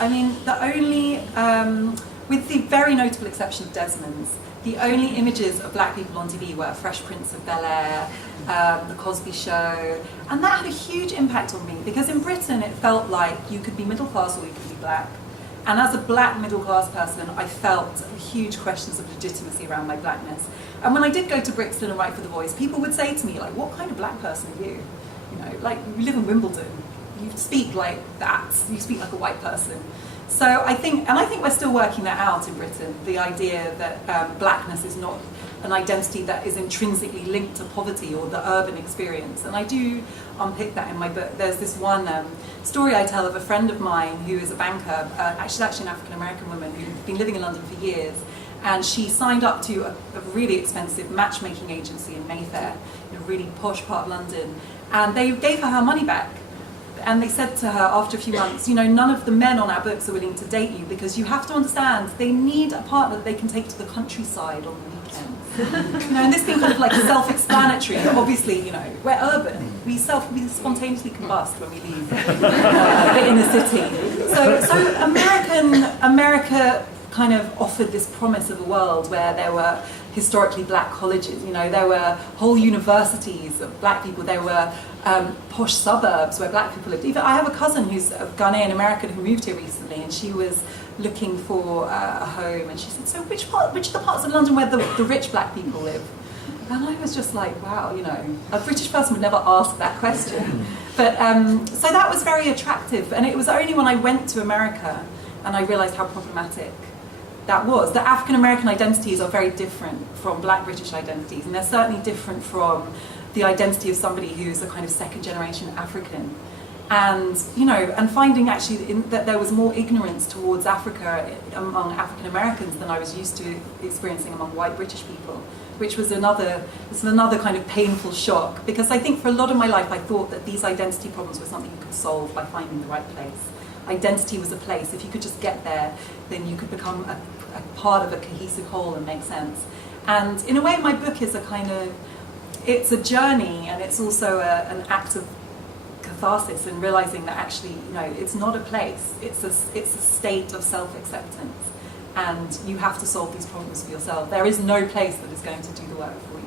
I mean, the only, with the very notable exception of Desmond's, the only images of black people on TV were Fresh Prince of Bel-Air, The Cosby Show, and that had a huge impact on me, because in Britain it felt like you could be middle class or you could be black. And as a black middle class person, I felt huge questions of legitimacy around my blackness. And when I did go to Brixton and write for The Voice, people would say to me, like, what kind of black person are you? You know, like, you live in Wimbledon, you speak like that, you speak like a white person. So I think we're still working that out in Britain, the idea that blackness is not an identity that is intrinsically linked to poverty or the urban experience. And I do unpick that in my book. There's this one story I tell of a friend of mine who is a banker, she's actually an African-American woman who's been living in London for years, and she signed up to a really expensive matchmaking agency in Mayfair, in a really posh part of London, and they gave her money back. And they said to her after a few months, you know, none of the men on our books are willing to date you because you have to understand they need a partner that they can take to the countryside on the weekends. You know, and this being kind of like self-explanatory, but obviously, you know, we're urban. We spontaneously combust when we leave the inner city. So America kind of offered this promise of a world where there were historically black colleges, you know, there were whole universities of black people, there were posh suburbs where black people lived. Even I have a cousin who's a Ghanaian American who moved here recently, and she was looking for a home, and she said, so which are the parts of London where the rich black people live? And I was just like, wow, you know, a British person would never ask that question. But so that was very attractive, and it was only when I went to America and I realised how problematic that was. The African American identities are very different from black British identities, and they're certainly different from the identity of somebody who's a kind of second generation African. And, you know, and finding actually that there was more ignorance towards Africa among African Americans than I was used to experiencing among white British people, which was another kind of painful shock, because I think for a lot of my life I thought that these identity problems were something you could solve by finding the right place. Identity was a place. If you could just get there, then you could become a part of a cohesive whole and make sense. And in a way, my book is it's a journey, and it's also an act of catharsis and realizing that actually, you know, it's not a place. It's a state of self-acceptance, and you have to solve these problems for yourself. There is no place that is going to do the work for you.